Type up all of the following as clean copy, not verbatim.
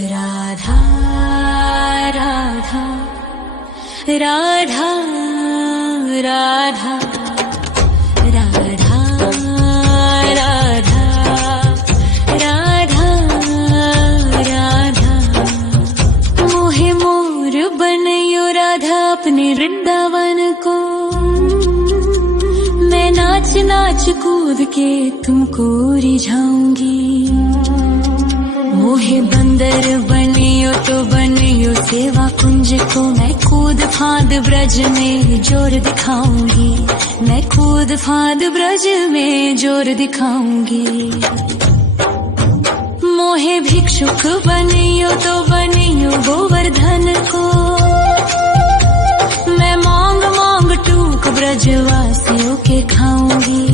राधा राधा राधा राधा राधा राधा राधा राधा मोहे मोर बनयो राधा अपने वृंदावन को। मैं नाच नाच कूद के तुमको रिझाऊंगी। मोहे बंदर बनियो तो बनियो सेवा कुंज को। मैं कूद फांद ब्रज में जोर दिखाऊंगी। मैं कूद फांद ब्रज में जोर दिखाऊंगी। मोहे भिक्षुक बनियो तो बनियो गोवर्धन को। मैं मांग मांग टूक ब्रजवासियों के खाऊंगी।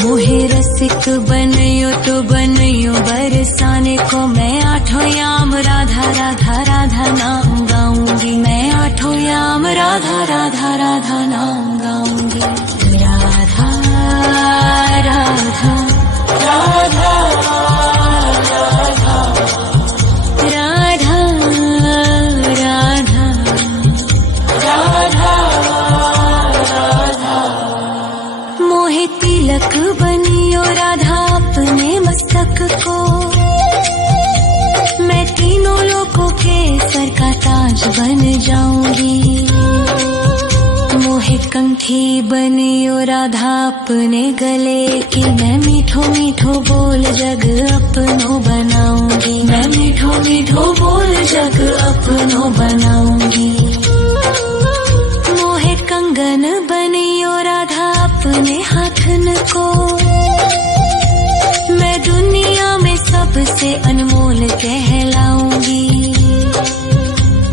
मोहे रसिक बनयो तो बनयो बरसाने को। मैं आठों याम राधा राधा राधा नाम गाऊंगी। मैं आठों याम राधा राधा राधा नाम गाऊंगी। राधा राधा राधा राधा राधा राधा राधा। मोहे तिलक बनियो राधा अपने मस्तक को। मैं तीनों लोगों के सर का ताज बन जाऊंगी। मोहे कंठी बनियो राधा अपने गले की। मैं मीठो मीठो बोल जग अपनो बनाऊंगी। मैं मीठो मीठो बोल जग अपनो बनाऊंगी। मोहे कंगन बनियो राधा अपने हाथन को। मैं दुनिया में सबसे अनमोल कहलाऊंगी।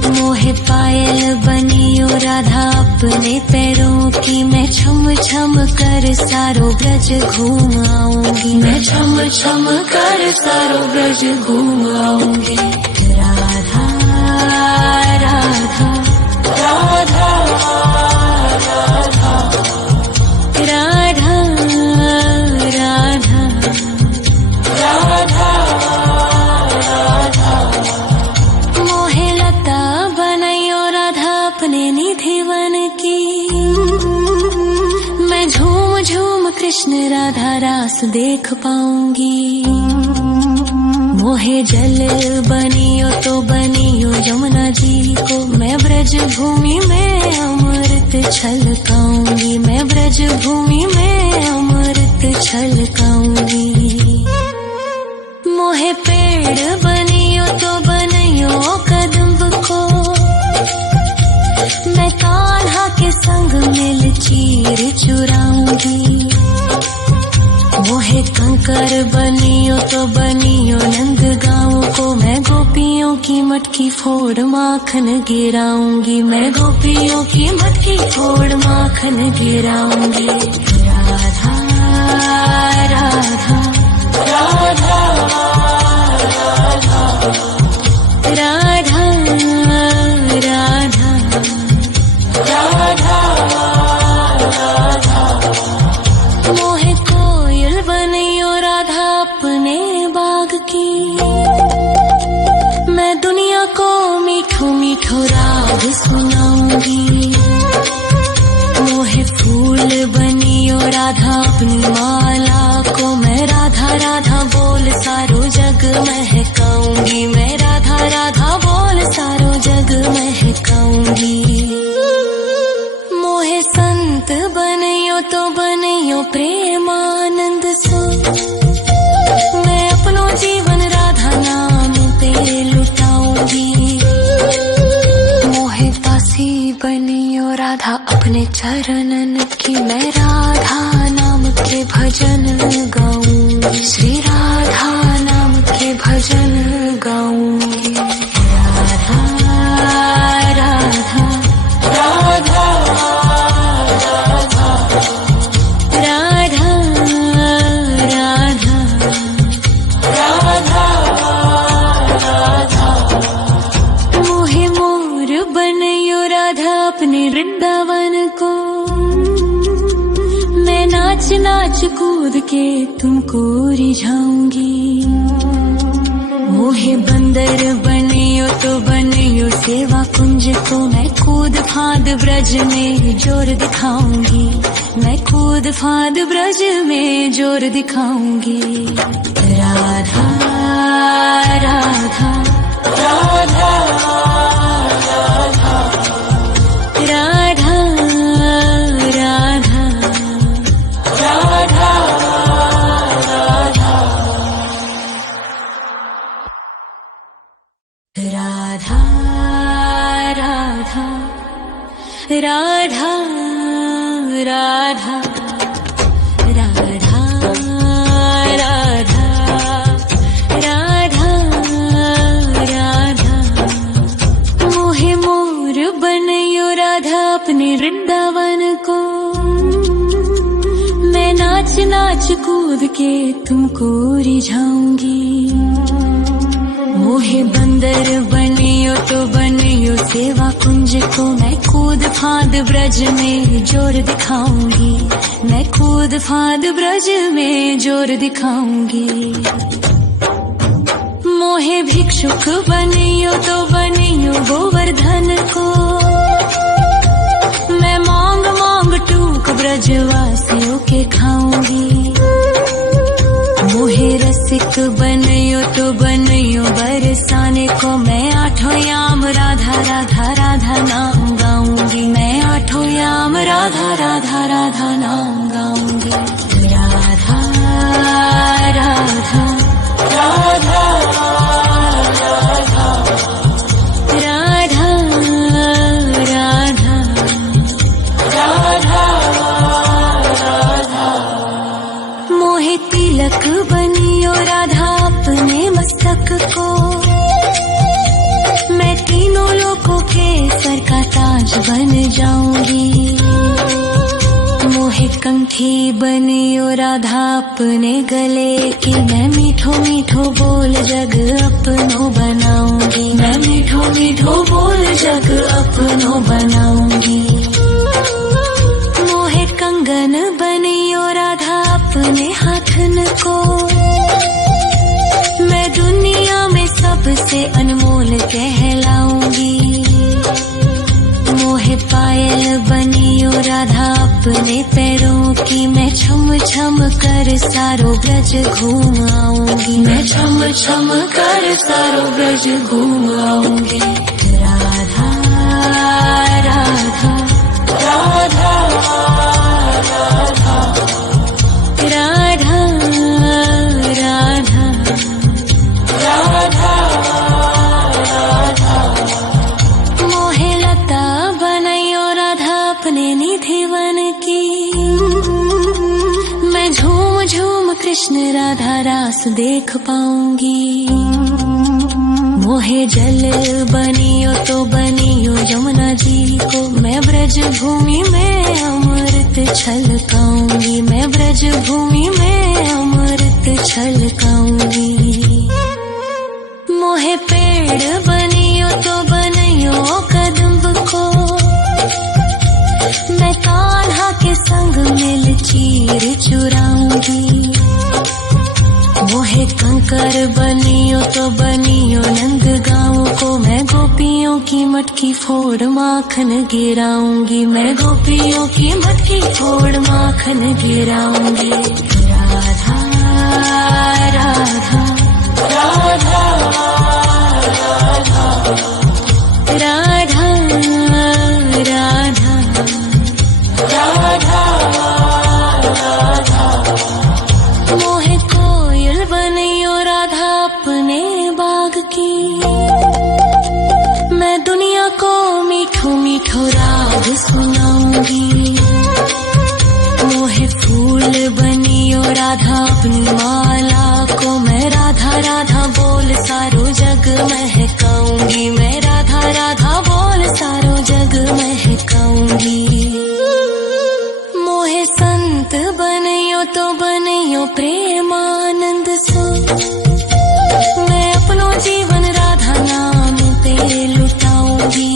मोहे पायल बनियो राधा अपने पैरों की। मैं छम छम कर सारो ब्रज घूम आऊंगी। मैं छम छम कर सारो ब्रज घूम आऊंगी। राधा राधा राधा राधा राधा राधा राधा। मोहे लता बनयो राधा अपने निधि वन की। मैं झूम झूम कृष्ण राधा रास देख पाऊंगी। मोहे जल बनियो तो बनियो यमुना जी को। मैं ब्रज भूमि में अमृत छलकाऊंगी। मैं ब्रज भूमि में अमृत छलकाऊंगी। मोहे पेड़ बनियो तो बनियो कदम्ब को। मैं कान्हा के संग मिल चीर चुराऊंगी। मोहे कंकर बनियो तो बनियो नंद गाँव को। मैं गोपियों की मटकी फोड़ माखन गिराऊंगी। मैं गोपियों की मटकी फोड़ माखन गिराऊंगी। राधा राधा राधा राधा राधा राधा राधा। मोहे कोयल बनियो राधा अपने बाग की। मैं दुनिया को मीठो मीठो राग सुनाऊंगी। मोहे फूल बनियो राधा अपनी माला को। मैं राधा राधा बोल सारो जग महकाऊंगी। मैं राधा राधा बोल सारो जग महकाऊंगी। मोहे संत बनियो तो बनियो प्रेमानंद सो। मैं अपनो जीवन राधा नाम पे लुटाऊंगी। मोहे दासी बनियो राधा अपने चरणन की। मैं राधा नाम के भजन गाऊंगी। श्री राधा नाम के भजन गाऊंगी। राधा राधा राधा राधा राधा राधा राधा। मोहे मोर बनयो राधा अपने वृंदावन को। मैं नाच नाच कूद के तुमको रिझाऊंगी। मोहे बंदर बनियो तो बनियो सेवा कुंज को मैं कूद फाद ब्रज में जोर दिखाऊंगी, मैं कूद फाद ब्रज में जोर दिखाऊंगी। राधा राधा राधा राधा राधा राधा राधा राधा राधा राधा राधा राधा राधा राधा मोहे मोर बनयो राधा अपने वृंदावन को, मैं नाच नाच कूद के तुमको रिझाऊंगी। मोहे बंदर बनियो तो बनियो सेवा कुंज को मैं कूद फाद ब्रज में जोर दिखाऊंगी, मैं कूद फाद ब्रज में जोर दिखाऊंगी। मोहे भिक्षुक बनियो तो बनियो गोवर्धन को, मैं मांग मांग टूक ब्रजवासियों के खाऊंगी। मोहे रसिक बनियो तो बनियो बरसाने को, मैं आठों याम राधा राधा राधा नाम गाऊंगी, मैं आठों याम राधा राधा राधा नाम गाऊंगी। राधा राधा राधा राधा राधा राधा राधा मोहे तिलक बनियो राधा अपने मस्तक को, मैं तीनों लोगों के सर का ताज बन जाऊंगी। मोहे कंठी बनियो राधा अपने गले की, मैं मीठो मीठो बोल जग अपनो बनाऊंगी, मैं मीठो मीठो बोल जग अपनो बनाऊंगी। मोहे कंगन बनियो राधा अपने हाथन को, मैं दुनिया में सबसे अनमोल कहलाऊंगी। मोहे पायल बनियो राधा अपने पैरों की, मैं छम छम कर सारो ब्रज घूम आऊंगी, मैं छम छम कर सारो ब्रज घूम आऊंगी। राधा राधा राधा राधा राधा राधा राधा राधा मोहे लता बनयो राधा अपने निधि वन की, मैं झूम झूम कृष्ण राधा रास देख पाऊंगी। मोहे जल बनियो तो बनियो यमुना जी को, मैं ब्रज भूमि में अमृत छलकाऊंगी, मैं ब्रज भूमि में अमृत छलकाऊंगी। मोहे पेड़ बनियो तो बनियो कदम्ब को, मैं कान्हा के संग मिल चीर चुराऊंगी। मोहे कंकर बनियो तो बनियो नंद गाँव को, मैं गोपियों की मटकी फोड़ माखन गिराऊंगी, मैं गोपियों की मटकी फोड़ माखन गिराऊंगी। राधा राधा राधा राधा राधा राधा राधा मोहे कोयल बनियो राधा अपने बाग की, मैं दुनिया को मीठो मीठो राग सुनाऊंगी। मोहे फूल बनियो राधा अपनी माला को, मैं राधा राधा बोल सारो जग महकाऊंगी, मैं राधा राधा बोल सारो जग महकाऊंगी। मोहे संत बनियो तो बनियो प्रेमानंद सो, मैं अपनो जीवन राधा नाम पे लुटाऊंगी।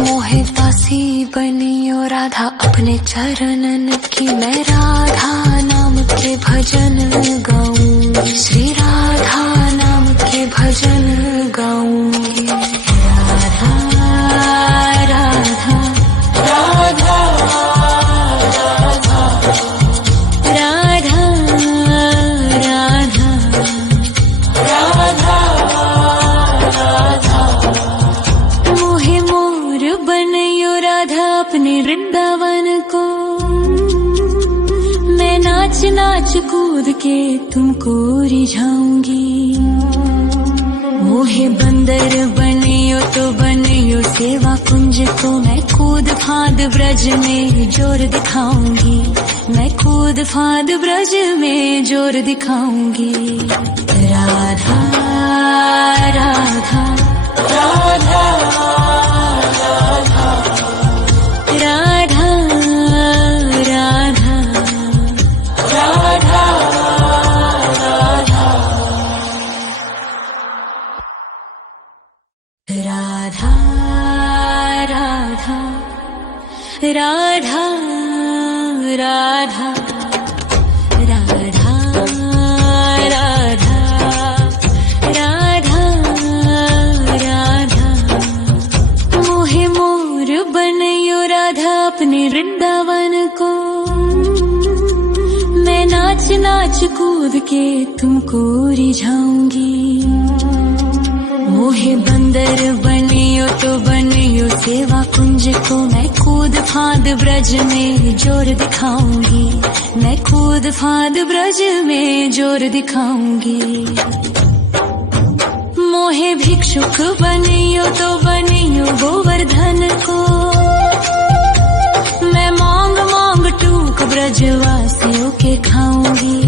मोहे दासी बनियो राधा अपने चरणन की, मैं राधा नाम के भजन गाऊंगी, श्री राधा नाम कूद के तुमको रिझाऊंगी। मोहे बंदर बनियो तो बनियो सेवा कुंज को, मैं कूद फाद ब्रज में जोर दिखाऊंगी। मैं कूद फाद ब्रज में जोर दिखाऊंगी। राधा राधा राधा राधा राधा राधा राधा राधा राधा राधा राधा राधा राधा राधा। मोहे मोर बनयो राधा अपने वृंदावन को, मैं नाच नाच कूद के तुमको रिझाऊंगी। मोहे बंदर बनियो तो बनियो सेवा कुंज को, मैं कूद फाद ब्रज में जोर दिखाऊंगी। मैं कूद फाद ब्रज में जोर दिखाऊंगी। मोहे भिक्षुक बनियो तो बनियो गोवर्धन को, मैं मांग मांग टूक ब्रजवासियों के खाऊंगी।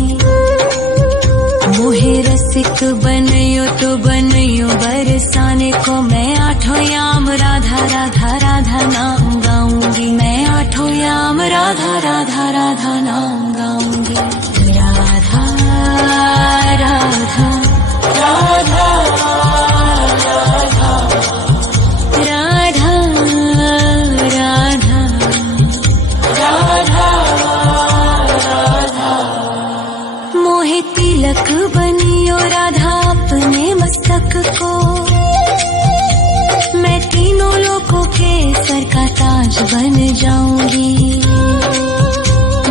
मोहे रसिक बनियो तो बनियो बरसाने को, मैं आठों याम राधा राधा राधा नाम गाऊंगी। मैं आठों याम राधा राधा राधा नाम गाऊंगी। राधा राधा राधा राधा राधा राधा राधा। मोहे तिलक बनियो राधा अपने मस्तक को, मैं तीनों लोगों के सर का ताज बन जाऊंगी।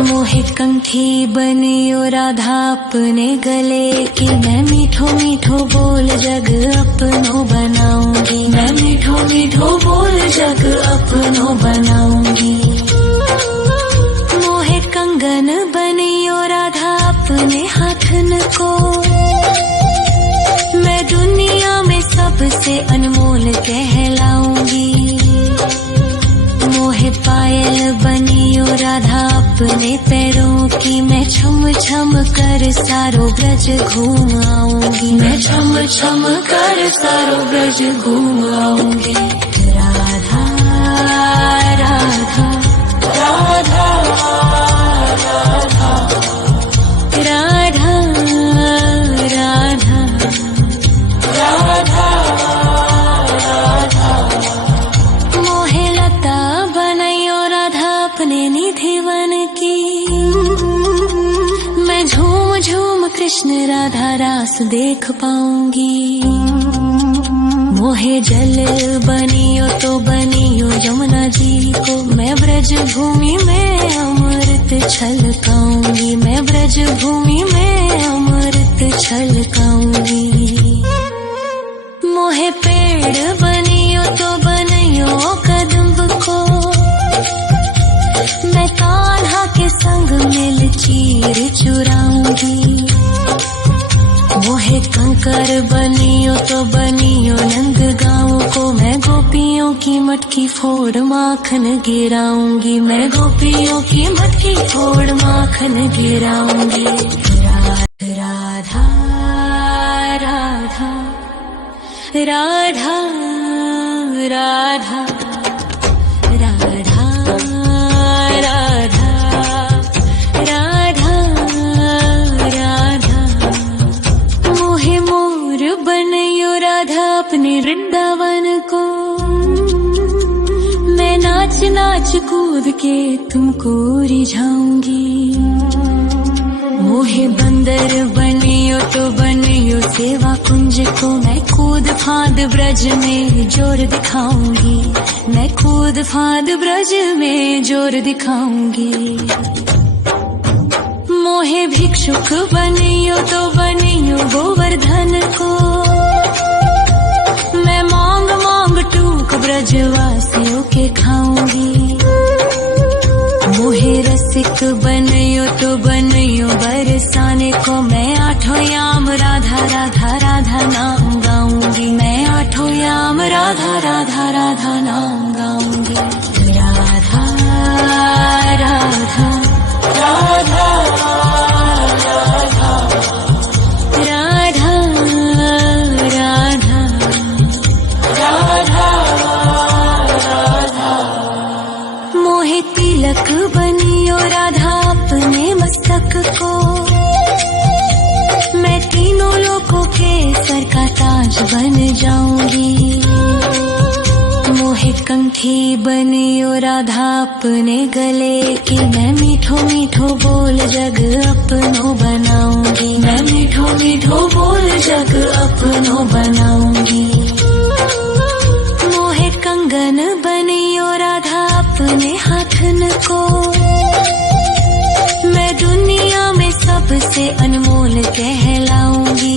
मोहे कंठी बनियो राधा अपने गले की, मैं मीठो मीठो बोल जग अपनो बनाऊंगी। मैं मीठो मीठो बोल जग अपनो बनाऊंगी। मोहे कंगन बनियो राधा अपने हाथन को, मैं दुनिया में सबसे अनमोल कहलाऊंगी। मोहे पायल बनियो राधा अपने पैरों की, मैं छम छम कर सारो ब्रज घूम आऊंगी। मैं छम छम कर सारो ब्रज घूम आऊंगी। राधा राधा राधा राधा राधा राधा राधा। मोहे लता बनयो राधा अपने निधिवन की, मैं झूम झूम कृष्ण राधा रास देख पाऊंगी। मोहे जल बनियो तो बनियो यमुना जी को, मैं ब्रज भूमि में अमृत छलकाऊंगी। मैं ब्रज भूमि में अमृत छलकाऊंगी। मोहे पेड़ बनियो तो बनियो कदम्ब को, मैं कान्हा के संग मिल चीर चुराऊंगी। मोहे कंकर बनियो तो बनियो नंद गाँव को, मैं गोपियों की मटकी फोड़ माखन गिराऊंगी। मैं गोपियों की मटकी फोड़ माखन गिराऊंगी। राधा राधा राधा राधा राधा राधा राधा राधा। मोहे मोर बनयो राधा अपने वृंदावन को, मैं नाच नाच कूद के तुमको रिझाऊंगी। मोहे बंदर बनियो तो बनियो सेवा कुंज को, मैं कूद फाद ब्रज में जोर दिखाऊंगी। मैं कूद फाद ब्रज में जोर दिखाऊंगी। मोहे भिक्षुक बनियो तो बनियो गोवर्धन को, मैं मांग मांग टूक ब्रजवासियों के खाऊंगी। मोहे रसिक बनियो तो बनियो बरसा राधा नाम गाऊंगी, मैं आठों याम राधा राधा राधा नाम गाऊंगी। राधा राधा राधा राधा राधा राधा राधा। मोहे तिलक बनियो राधा अपने मस्तक को, मैं तीनों लोगों के सर का ताज बन जाऊंगी। मोहे कंठी बनियो राधा अपने गले की, मैं मीठो मीठो बोल जग अपनो बनाऊंगी, मैं मीठो मीठो बोल जग अपनो बनाऊंगी। मोहे कंगन बनियो राधा अपने हाथन को, मैं दुनिया में सबसे अनमोल कहलाऊंगी।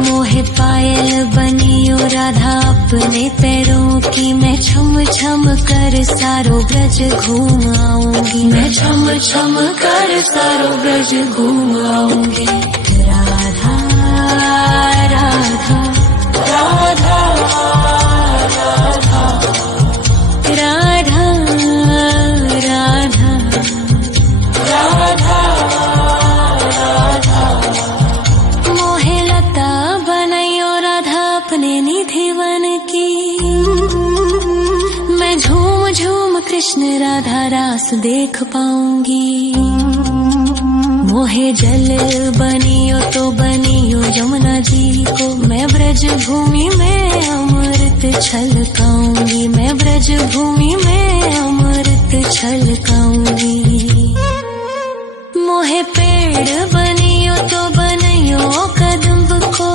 मोहे पायल बनियो राधा अपने पैरों की, मैं छम छम कर सारो ब्रज घूम आऊंगी, मैं छम छम कर सारो ब्रज घूम आऊंगी। राधा राधा राधा राधा राधा राधा राधा। मोहे लता बनायो राधा अपने निधिवन की, मैं झूम झूम कृष्ण राधा रास देख पाऊंगी। मोहे जल बनियो तो बनियो यमुना जी को, मैं ब्रज भूमि में अमृत छलकाऊंगी, मैं ब्रज भूमि में अमृत छलकाऊंगी। मोहे पेड़ बनियो तो बनियो कदम्ब को,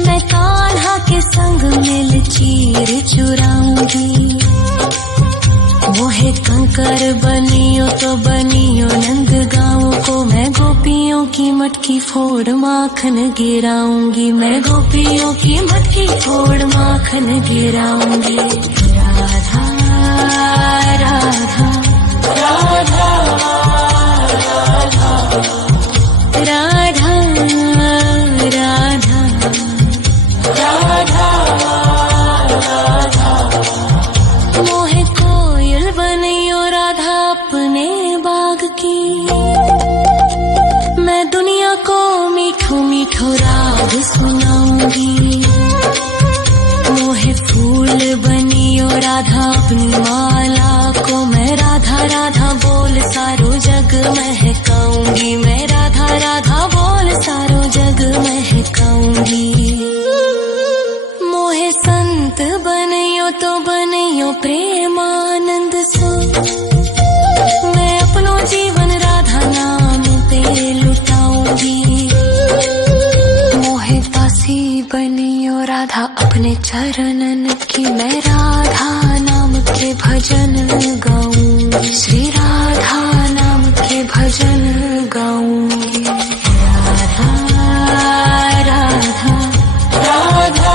मैं कान्हा के संग मिल चीर चुराऊंगी। मोहे कंकर बनियो तो बनियो नंद गाँव को, मैं गोपियों की मटकी फोड़ माखन गिराऊंगी, मैं गोपियों की मटकी फोड़ माखन गिराऊंगी। राधा राधा राधा राधा राधा राधा राधा। मोहे कोयल बनियो राधा अपने बाग की, मैं दुनिया को मीठो मीठो राग सुनाऊंगी। मोहे फूल बनियो राधा अपनी माला को, मैं राधा राधा बोल सारो जग महकाऊंगी, मैं राधा राधा बोल सारो जग महकाऊंगी। मोहे संत बनियो तो बनियो प्रेमानंद सो, मैं अपनो जीवन राधा नाम पे लुटाऊंगी। मोहे दासी बनियो राधा अपने चरणन की, मैं राधा नाम के भजन गाऊंगी, श्री राधा नाम के भजन गाऊंगी। राधा राधा राधा राधा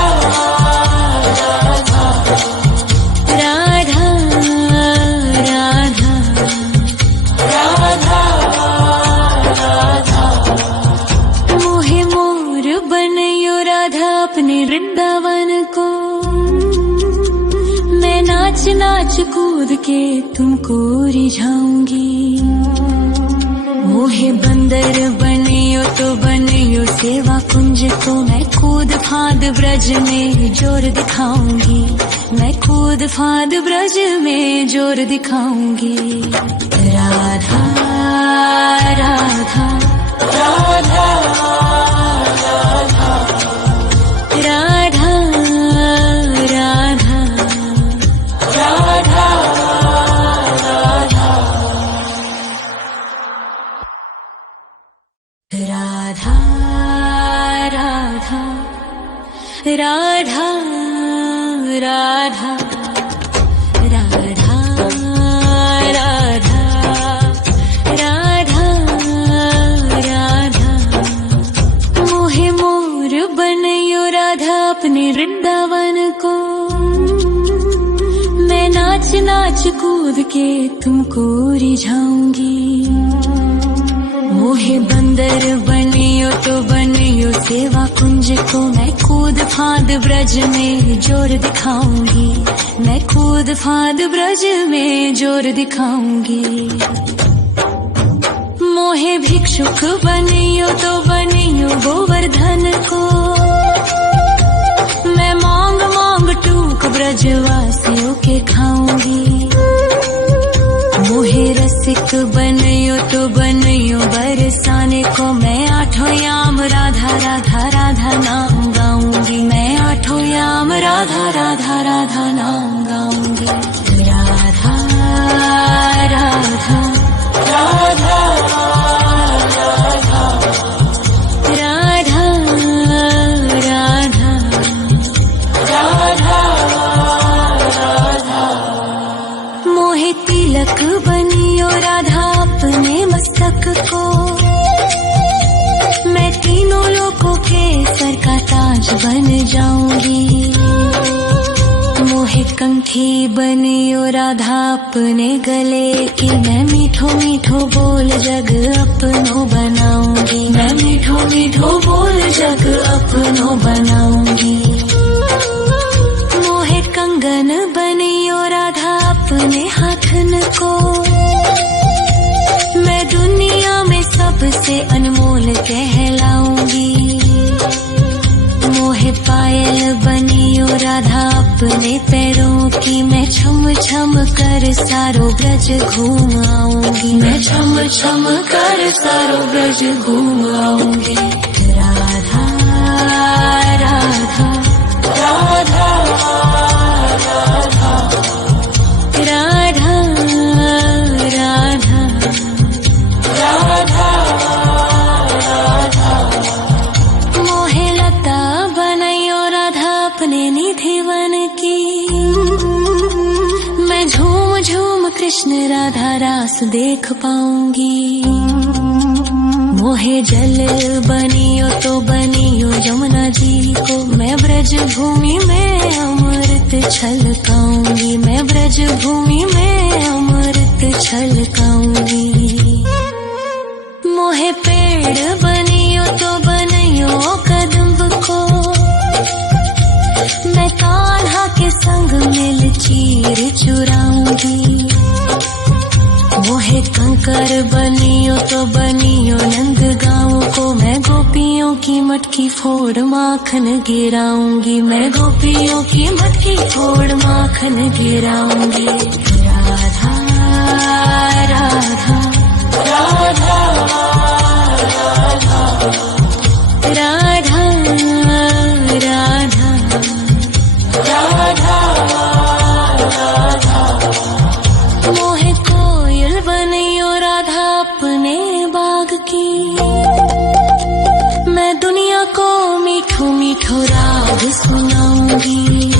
राधा राधा राधा। मोहे मोर बनियो राधा अपने वृंदावन को, मैं नाच नाच कूद के तुमको रिझाऊंगी। मोहे बंदर बनियो तो बनियो सेवा कुंज को, मैं कूद फांद ब्रज में जोर दिखाऊंगी, मैं कूद फांद ब्रज में जोर दिखाऊंगी। राधा राधा राधा राधा राधा राधा राधा राधा राधा राधा राधा राधा राधा। मोहे मोर बनियो राधा अपने वृंदावन को, मैं नाच नाच कूद के तुमको रिझाऊंगी। मोहे बंदर बनियो तो बनियो सेवा कुंज को, मैं कूद फांद ब्रज में जोर दिखाऊंगी, मैं कूद फांद ब्रज में जोर दिखाऊंगी। मोहे भिक्षुक बनियो तो बनियो गोवर्धन को, मैं मांग मांग टूक ब्रजवासियों के खाऊंगी। मोहे रसिक बनियो तो बनियो बरसाने को, मैं आठों याम राधा राधा राधा नाम गाऊंगी, मैं आठों याम राधा राधा राधा नाम गाऊंगी। राधा राधा राधा राधा राधा राधा राधा। मोहे तिलक बनियो राधा अपने मस्तक को, मैं तीनों लोगों के सर का ताज बन जाऊंगी। मोहे कंठी बनियो राधा अपने गले की, मैं मीठो मीठो बोल जग अपनो बनाऊंगी, मैं मीठो मीठो बोल जग अपनो बनाऊंगी। मोहे कंगन बनियो राधा अपने हाथन को, मैं दुनिया में सबसे अनमोल कहलाऊंगी। मोहे पायल बनियो राधा अपने पैरों की, मैं छम छम कर सारो ब्रज घूम आऊंगी, मैं छम छम कर सारो ब्रज घूम आऊंगी। राधा राधा राधा राधा राधा राधा राधा राधा। मोहे लता बनायो राधा अपने निधि वन की, मैं झूम झूम कृष्ण राधा रास देख पाऊंगी। मोहे जल बनियो तो बनियो यमुना जी को, मैं ब्रज भूमि में अमृत छलकाऊंगी, मैं ब्रज भूमि में अमृत छलकाऊंगी। मोहे पेड़ बनियो तो बनियो कदम्ब को, मैं कान्हा के संग मिल चीर चुराऊंगी। मोहे कंकर बनियो तो बनियो नंद गाँव को, मैं गोपियों की मटकी फोड़ माखन गिराऊंगी, मैं गोपियों की मटकी फोड़ माखन गिराऊंगी। राधा राधा राधा राधा राधा राधा राधा। मोहे कोयल बनियो राधा अपने बाग की, मैं दुनिया को मीठो मीठो राग सुनाऊंगी।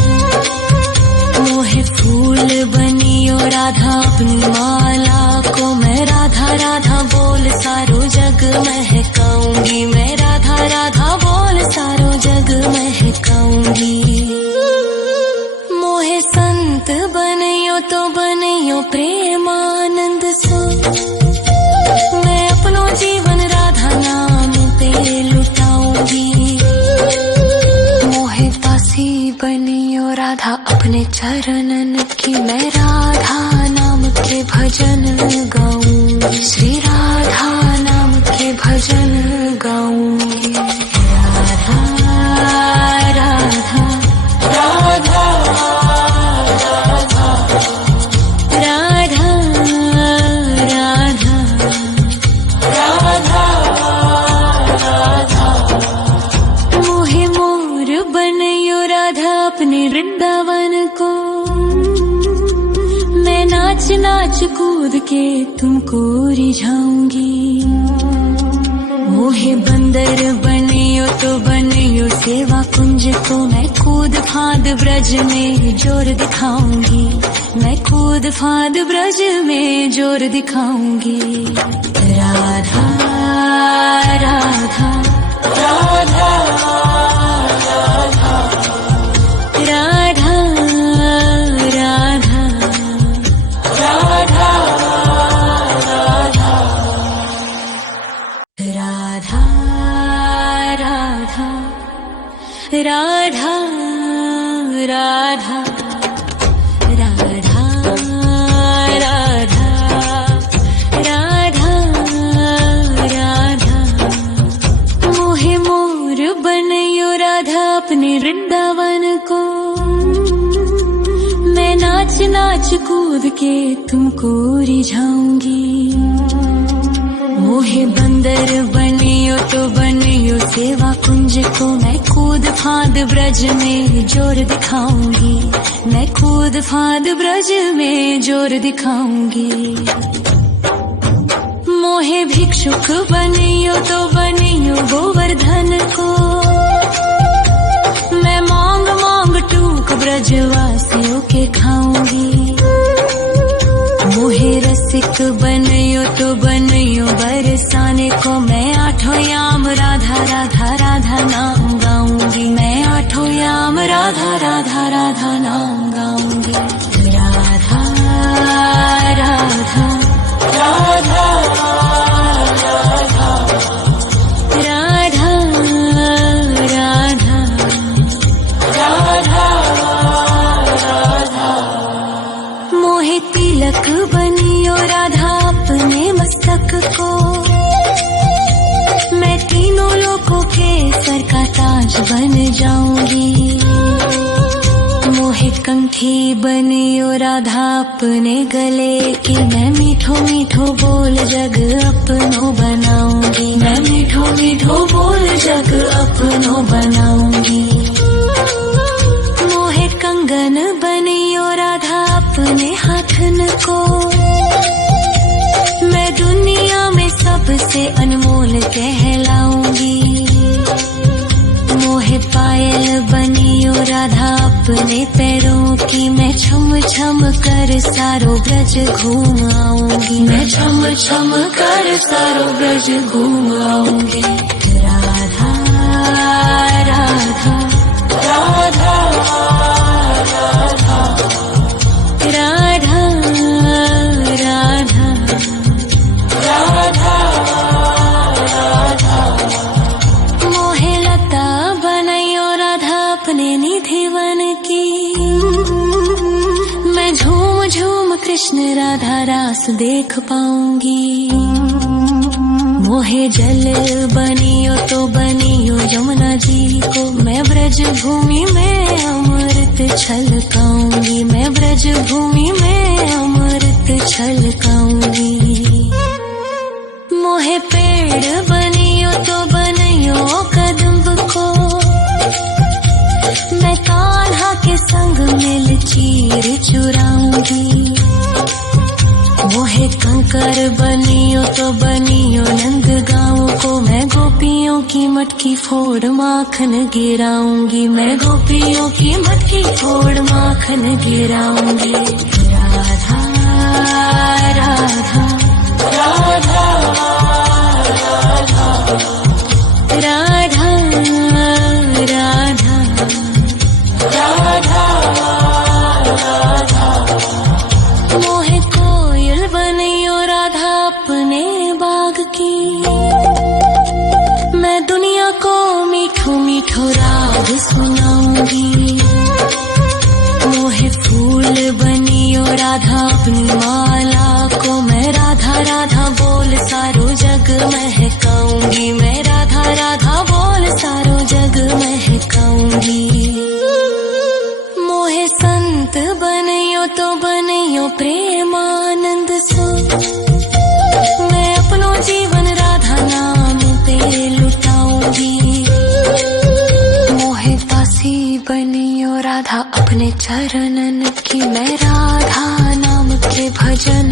मोहे फूल बनियो राधा अपनी माला को, मैं राधा राधा बोल सारो जग महकाऊंगी, मैं राधा राधा बोल सारो जग महकाऊंगी। मोहे संत बनियो तो बनियो प्रेमानंद सो, मैं अपनो जीवन राधा नाम पे लुटाऊंगी। मोहे दासी बनियो राधा अपने चरणन की, मैं राधा नाम के भजन गाऊंगी, श्री राधा नाम के भजन गाऊंगी। राधा राधा राधा राधा राधा राधा राधा राधा। मोहे मोर बनियो राधा अपने वृंदावन को, मैं नाच नाच कूद के तुमको रिझाऊंगी। मोहे बंदर बनियो तो बनियो सेवा कुंज को, मैं कूद फांद ब्रज में जोर दिखाऊंगी, मैं कूद फांद ब्रज में जोर दिखाऊंगी। राधा राधा राधा राधा राधा राधा राधा राधा राधा मोहे मोर बनयो राधा अपने वृंदावन को। मैं नाच नाच कूद के तुमको रिझाऊंगी। मोहे बंदर बनियो तो बनियो सेवा कुंज को। मैं कूद फांद ब्रज में जोर दिखाऊंगी। मैं कूद फांद ब्रज में जोर दिखाऊंगी। मोहे भिक्षुक बनियो तो बनियो गोवर्धन को। मैं मांग मांग टूक ब्रजवासियों के खाऊंगी। मोहे रसिक बनियो तो बनियो बरसाने को। मैं आठों याम राधा राधा राधा नाम गाऊंगी। मैं आठों याम राधा राधा राधा नाम गाऊंगी। राधा राधा राधा राधा राधा राधा राधा मोहे तिलक बनियो राधा अपने मस्तक को। मैं तीनों लोगों के सर का ताज बन जाऊंगी। मोहे कंठी बनियो राधा अपने गले की। मैं मीठो मीठो बोल जग अपनो बनाऊंगी। मैं मीठो मीठो बोल जग अपनो बनाऊंगी। मोहे कंगन बनियो राधा अपने हाथन को। मैं दुनिया में सबसे अनमोल कहलाऊंगी। मोहे पायल बनियो राधा अपने पैरों की। मैं छम छम कर सारो ब्रज घूम आऊंगी। मैं छम छम कर सारो ब्रज घूम आऊंगी। राधा राधा राधा राधा राधा राधा राधा मोहे लता बनयो राधा अपने निधिवन की। मैं झूम झूम कृष्ण राधा रास देख पाऊंगी। मोहे जल बनियो तो बनियो यमुना जी को। मैं ब्रज भूमि में अमृत छलकाऊंगी। मैं ब्रज भूमि में अमृत छलकाऊंगी। मोहे पेड़ बनियो तो बनियो कदम्ब को। मैं कान्हा के संग मिल चीर चुराऊंगी। मोहे कंकर बनियो तो बनियो नंद गाँव को। मैं गोपियों की मटकी फोड़ माखन गिराऊंगी। मैं गोपियों की मटकी फोड़ माखन गिराऊंगी। राधा राधा राधा राधा राधा राधा राधा मोहे कोयल बनियो राधा अपने बाग की। मैं दुनिया को मीठो मीठो राग सुनाऊंगी। मोहे फूल बनियो राधा अपनी माला को। मैं राधा राधा बोल सारो जग महकाऊंगी। मैं राधा राधा बोल सारो जग महकाऊंगी। मोहे संत बनियो तो बनियो प्रेमानंद सो। मैं अपनो जीवन राधा नाम पे लुटाऊंगी। मोहे दासी बनियो राधा अपने चरणन की। मैं राधा नाम के भजन